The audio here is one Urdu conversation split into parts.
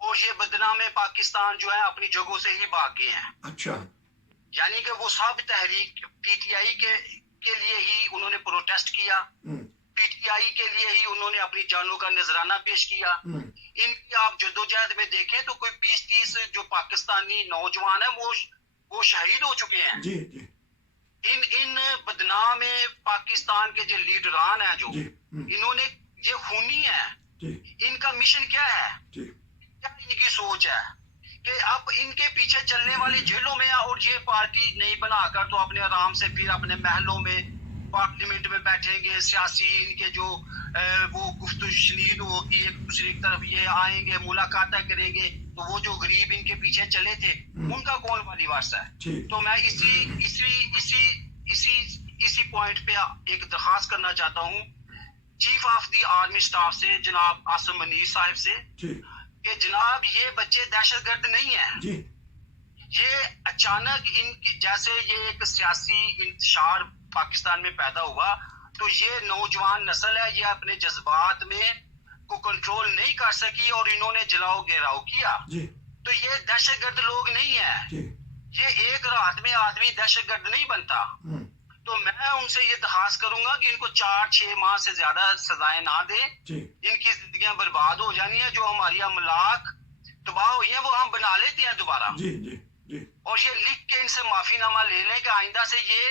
اور یہ بدنام پاکستان جو ہے اپنی جگہوں سے ہی بھاگ گئے ہیں. اچھا. یعنی کہ وہ سب تحریک پی ٹی آئی کے لیے ہی انہوں نے پروٹیسٹ کیا, پی ٹی آئی کے لیے ہی انہوں نے اپنی جانوں کا نذرانہ پیش کیا. ان کی آپ جدوجہد میں دیکھیں تو کوئی 20-30 جو پاکستانی نوجوان ہیں وہ شہید ہو چکے ہیں. جی جی. ان بدنام پاکستان کے جو لیڈران ہیں, جو انہوں نے یہ خونی ہیں, ان کا مشن کیا ہے, کیا ان کی سوچ ہے کہ اب ان کے پیچھے چلنے والی جیلوں میں اور یہ پارٹی نہیں بنا کر تو اپنے آرام سے پھر اپنے محلوں میں پارلیمنٹ میں بیٹھیں گے, سیاسی ان کے جو وہ گفتگو شنید ہوگی, ایک دوسرے کی طرف یہ آئیں گے, ملاقاتیں کریں گے, تو وہ جو غریب ان کے پیچھے چلے تھے ان کا کون والی وارث ہے. تو میں اسی پوائنٹ پہ ایک درخواست کرنا چاہتا ہوں chief of the army staff سے, جناب عاصم منیر صاحب سے, کہ جناب یہ بچے دہشت گرد نہیں ہیں. یہ اچانک جیسے یہ ایک سیاسی انتشار پاکستان میں پیدا ہوا تو یہ نوجوان نسل ہے, یہ اپنے جذبات میں کو کنٹرول نہیں کر سکی اور انہوں نے جلاؤ گھیراؤ کیا. تو یہ دہشت گرد لوگ نہیں ہیں. یہ ایک رات میں آدمی دہشت گرد نہیں بنتا. تو میں ان سے یہ درخواست کروں گا کہ ان کو 4-6 ماہ سے زیادہ سزائیں نہ دیں. ان کی زندگیاں برباد ہو جانی ہیں. جو ہماری املاک تباہ ہوئی ہیں وہ ہم بنا لیتے ہیں دوبارہ. اور یہ لکھ کے ان سے معافی نامہ لے لیں کہ آئندہ سے یہ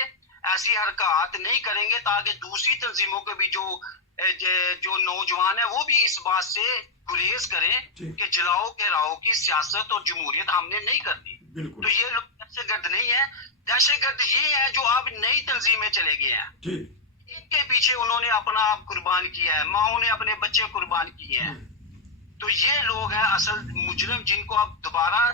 ایسی حرکات نہیں کریں گے, تاکہ دوسری تنظیموں کے بھی جو نوجوان ہیں وہ بھی اس بات سے گریز کریں کہ جلاؤ گھیراؤ کی سیاست اور جمہوریت ہم نے نہیں کرنی. تو یہ لوگ دہشت گرد نہیں ہے. دہشت گرد یہ ہیں جو اب نئی تنظیمیں چلے گئے ہیں. ان کے پیچھے انہوں نے اپنا آپ قربان کیا ہے, ماؤں نے اپنے بچے قربان کیے ہیں. تو یہ لوگ ہیں اصل مجرم, جن کو اب دوبارہ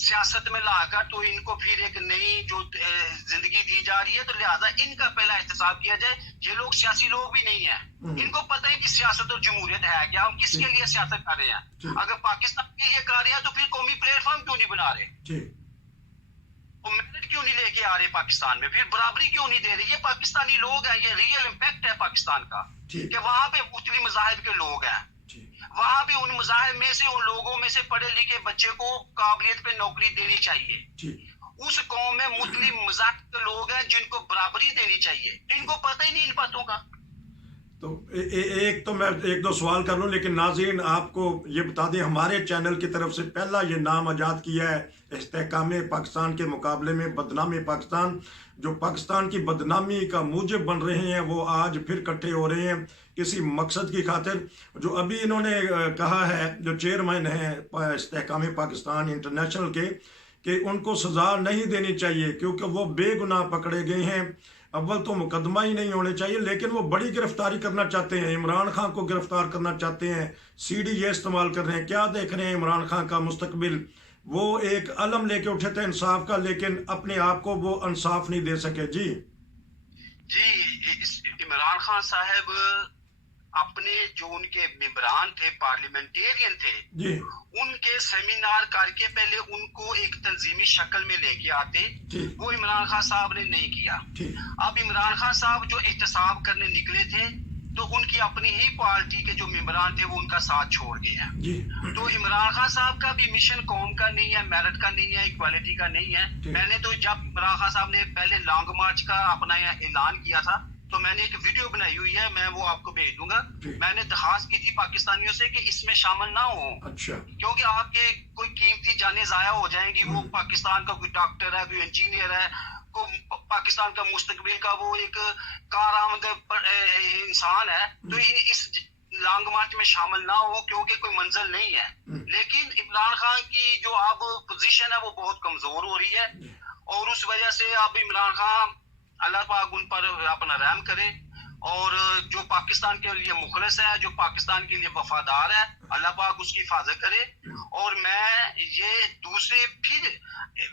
سیاست میں لا کر تو ان کو پھر ایک نئی جو زندگی دی جا رہی ہے, تو لہٰذا ان کا پہلا احتساب کیا جائے. یہ لوگ سیاسی لوگ بھی نہیں ہیں. ان کو پتہ ہے کہ سیاست اور جمہوریت ہے کیا, ہم کس کے لیے سیاست کر رہے ہیں. اگر پاکستان کے لیے کر رہے ہیں تو پھر قومی پلیٹ فارم کیوں نہیں بنا رہے, میرٹ کیوں نہیں لے کے آ رہے پاکستان میں, پھر برابری کیوں نہیں دے رہے. یہ پاکستانی لوگ ہیں, یہ ریئل امپیکٹ ہے پاکستان کا کہ وہاں پہ مختلف مذاہب کے لوگ ہیں. وہاں بھی ان مذاہب میں سے, ان لوگوں میں سے پڑھے لکھے بچے کو قابلیت پہ نوکری دینی چاہیے. اس قوم میں مختلف مذاہب کے لوگ ہیں جن کو برابری دینی چاہیے. ان کو پتہ ہی نہیں ان باتوں کا. تو میں ایک دو سوال کر لوں, لیکن ناظرین آپ کو یہ بتا دیں ہمارے چینل کی طرف سے پہلا یہ نام ایجاد کیا ہے استحکام پاکستان کے مقابلے میں بدنام پاکستان. جو پاکستان کی بدنامی کا موجب بن رہے ہیں وہ آج پھر اکٹھے ہو رہے ہیں کسی مقصد کی خاطر. جو ابھی انہوں نے کہا ہے, جو چیئرمین ہیں استحکام پاکستان انٹرنیشنل کے, کہ ان کو سزا نہیں دینی چاہیے کیونکہ وہ بے گناہ پکڑے گئے ہیں. اول تو مقدمہ ہی نہیں ہونے چاہیے, لیکن وہ بڑی گرفتاری کرنا چاہتے ہیں, عمران خان کو گرفتار کرنا چاہتے ہیں, سی ڈی یہ استعمال کر رہے ہیں. کیا دیکھ رہے ہیں عمران خان کا مستقبل؟ وہ ایک علم لے کے اٹھے تھے انصاف کا, لیکن اپنے آپ کو وہ انصاف نہیں دے سکے. عمران خان صاحب اپنے جو ان کے ممبران تھے, پارلیمنٹیرین تھے, ان کے سیمینار کر کے پہلے ان کو ایک تنظیمی شکل میں لے کے آتے. وہ عمران خان صاحب نے نہیں کیا. اب عمران خان صاحب جو احتساب کرنے نکلے تھے تو ان کی اپنی ہی پارٹی کے جو ممبران تھے وہ ان کا ساتھ چھوڑ گئے ہیں. تو عمران خان صاحب کا بھی مشن قوم کا نہیں ہے, میرٹ کا نہیں ہے, ایکوالٹی کا نہیں ہے. میں نے تو جب عمران خان صاحب نے پہلے لانگ مارچ کا اپنا اعلان کیا تھا تو میں نے ایک ویڈیو بنائی ہوئی ہے, میں وہ آپ کو بھیج دوں گا. میں نے درخواست کی تھی پاکستانیوں سے کہ اس میں شامل نہ ہوں, کیونکہ آپ کے کوئی قیمتی جانیں ضائع ہو جائیں گی. وہ پاکستان کا کوئی ڈاکٹر ہے, کوئی انجینئر ہے, پاکستان کا مستقبل کا وہ ایک کارآمد انسان ہے, تو اس لانگ مارچ میں شامل نہ ہو کیونکہ کوئی منزل نہیں ہے. لیکن عمران خان کی جو اب پوزیشن ہے وہ بہت کمزور ہو رہی ہے, اور اس وجہ سے اب عمران خان اللہ پاک ان پر اپنا رحم کرے, اور جو پاکستان کے لیے مخلص ہے, جو پاکستان کے لیے وفادار ہے, اللہ پاک اس کی حفاظت کرے. اور میں یہ دوسرے پھر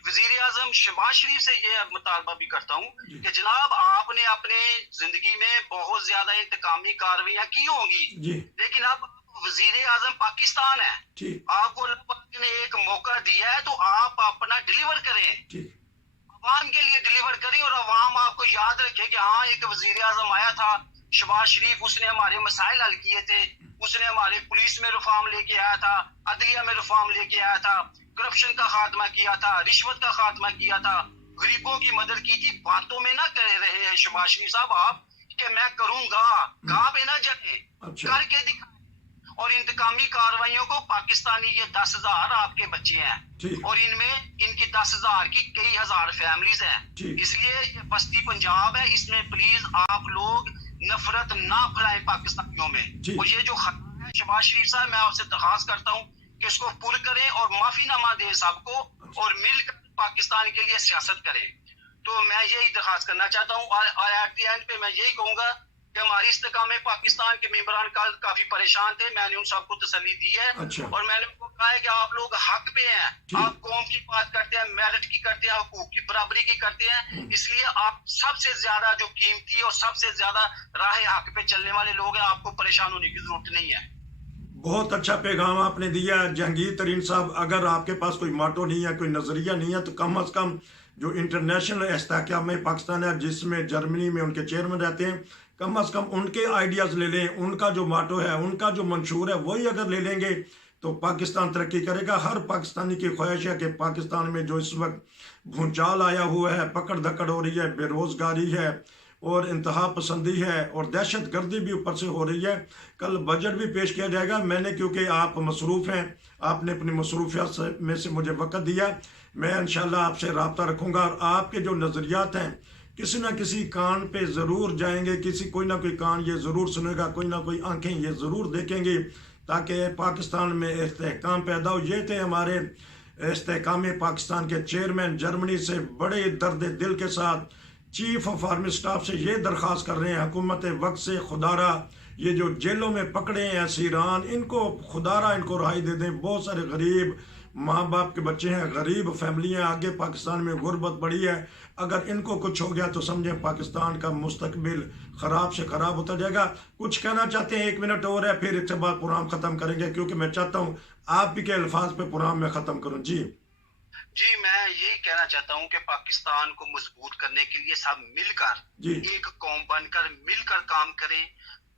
وزیر اعظم شہباز شریف سے یہ مطالبہ بھی کرتا ہوں کہ جناب آپ نے اپنے زندگی میں بہت زیادہ انتقامی کارروائیاں کی ہوں گی, لیکن اب وزیر اعظم پاکستان ہے, آپ کو اللہ پاک نے ایک موقع دیا ہے تو آپ اپنا ڈیلیور کریں, عوام کے لیے ڈیلیور کریں, اور عوام آپ کو یاد رکھے کہ ہاں ایک وزیر اعظم آیا تھا شہباز شریف, اس نے ہمارے مسائل حل کیے تھے. اس نے ہمارے پولیس میں ریفارم لے کے آیا تھا, عدلیہ میں ریفارم لے کے آیا تھا, کرپشن کا خاتمہ کیا تھا, رشوت کا خاتمہ کیا تھا, غریبوں کی مدد کی تھی. باتوں میں نہ کہہ رہے ہیں شباز شریف صاحب آپ کہ میں کروں گا, گاہ پہ نہ جائیں, کر کے دکھائیں. اور انتقامی کارروائیوں کو پاکستانی یہ 10,000 آپ کے بچے ہیں اور ان میں ان کی 10,000 کی کئی ہزار فیملیز ہیں. اس لیے یہ بستی پنجاب ہے, اس میں پلیز آپ لوگ نفرت نہ پھیلائیں پاکستانیوں میں. اور یہ جو خطرہ ہے شباز شریف صاحب, میں آپ سے درخواست کرتا ہوں کہ اس کو پر کریں اور معافی نامہ دیں سب کو اور مل کر پاکستان کے لیے سیاست کریں. تو میں یہی درخواست کرنا چاہتا ہوں. اور ایٹ دی اینڈ پہ میں یہی کہوں گا کہ ہماری استحکام پاکستان کے ممبران کافی پریشان تھے. میں نے ان سب کو تسلی دی ہے اور میں نے ان کو کہا ہے کہ آپ لوگ حق پہ ہیں, آپ قوم کی بات کرتے ہیں, میرٹ کی کرتے ہیں, حقوق کی برابری کی کرتے ہیں. اس لیے آپ سب سے زیادہ جو قیمتی اور سب سے زیادہ راہ حق پہ چلنے والے لوگ ہیں, آپ کو پریشان ہونے کی ضرورت نہیں ہے. بہت اچھا پیغام آپ نے دیا جہانگیر ترین صاحب. اگر آپ کے پاس کوئی ماٹو نہیں ہے, کوئی نظریہ نہیں ہے, تو کم از کم جو انٹرنیشنل استحکام پاکستان ہے جس میں جرمنی میں ان کے چیئرمین رہتے ہیں, کم از کم ان کے آئیڈیاز لے لیں. ان کا جو ماٹو ہے, ان کا جو منشور ہے, وہی اگر لے لیں گے تو پاکستان ترقی کرے گا. ہر پاکستانی کی خواہش ہے کہ پاکستان میں جو اس وقت بھونچال آیا ہوا ہے, پکڑ دھکڑ ہو رہی ہے, بے روزگاری ہے اور انتہا پسندی ہے اور دہشت گردی بھی اوپر سے ہو رہی ہے. کل بجٹ بھی پیش کیا جائے گا. میں نے کیونکہ آپ مصروف ہیں, آپ نے اپنی مصروفیات میں سے مجھے وقت دیا, میں انشاءاللہ آپ سے رابطہ رکھوں گا اور آپ کے جو نظریات ہیں کسی نہ کسی کان پہ ضرور جائیں گے, کوئی نہ کوئی کان یہ ضرور سنے گا, کوئی نہ کوئی آنکھیں یہ ضرور دیکھیں گی تاکہ پاکستان میں استحکام پیدا ہو. یہ تھے ہمارے استحکام پاکستان کے چیئرمین, جرمنی سے بڑے درد دل کے ساتھ چیف آف آرمی سٹاف سے یہ درخواست کر رہے ہیں حکومت وقت سے, خدارہ یہ جو جیلوں میں پکڑے ہیں اسیران, ان کو خدارہ ان کو رہائی دے دیں. بہت سارے غریب ماں باپ کے بچے ہیں, غریب فیملیاں, آگے پاکستان میں غربت بڑی ہے. اگر ان کو کچھ ہو گیا تو سمجھیں پاکستان کا مستقبل خراب سے خراب ہوتا جائے گا. کچھ کہنا چاہتے ہیں, 1 منٹ اور ہے, پھر اس کے بعد پروگرام ختم کریں گے کیونکہ میں چاہتا ہوں آپ بھی کے الفاظ پہ پروگرام میں ختم کروں. جی میں یہی کہنا چاہتا ہوں کہ پاکستان کو مضبوط کرنے کے لیے سب مل کر ایک قوم بن کر مل کر کام کریں,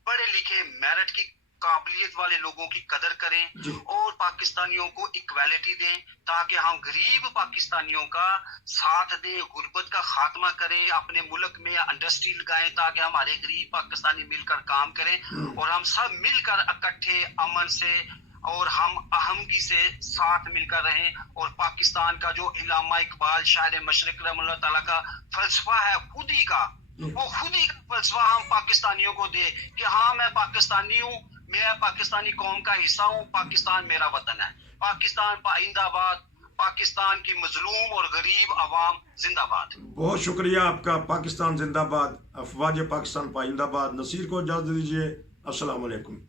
پڑھے لکھے میرٹ کی قابلیت والے لوگوں کی قدر کریں اور پاکستانیوں کو ایکویلٹی دیں تاکہ ہم غریب پاکستانیوں کا ساتھ دیں, غربت کا خاتمہ کریں, اپنے ملک میں انڈسٹری لگائیں تاکہ ہمارے غریب پاکستانی مل کر کام کریں اور ہم سب مل کر اکٹھے امن سے اور ہم اہمگی سے ساتھ مل کر رہیں. اور پاکستان کا جو علامہ اقبال شاعر مشرق رحمۃ اللہ تعالیٰ کا فلسفہ ہے خود ہی کا, وہ خود ہی کا فلسفہ ہم پاکستانیوں کو دے کہ ہاں میں پاکستانی ہوں, میں پاکستانی قوم کا حصہ ہوں, پاکستان میرا وطن ہے, پاکستان پائندہ باد, پاکستان کی مظلوم اور غریب عوام زندہ باد. بہت شکریہ آپ کا. پاکستان زندہ باد, افواج پاکستان پائندہ باد. نصیر کو اجازت دیجیے. السلام علیکم.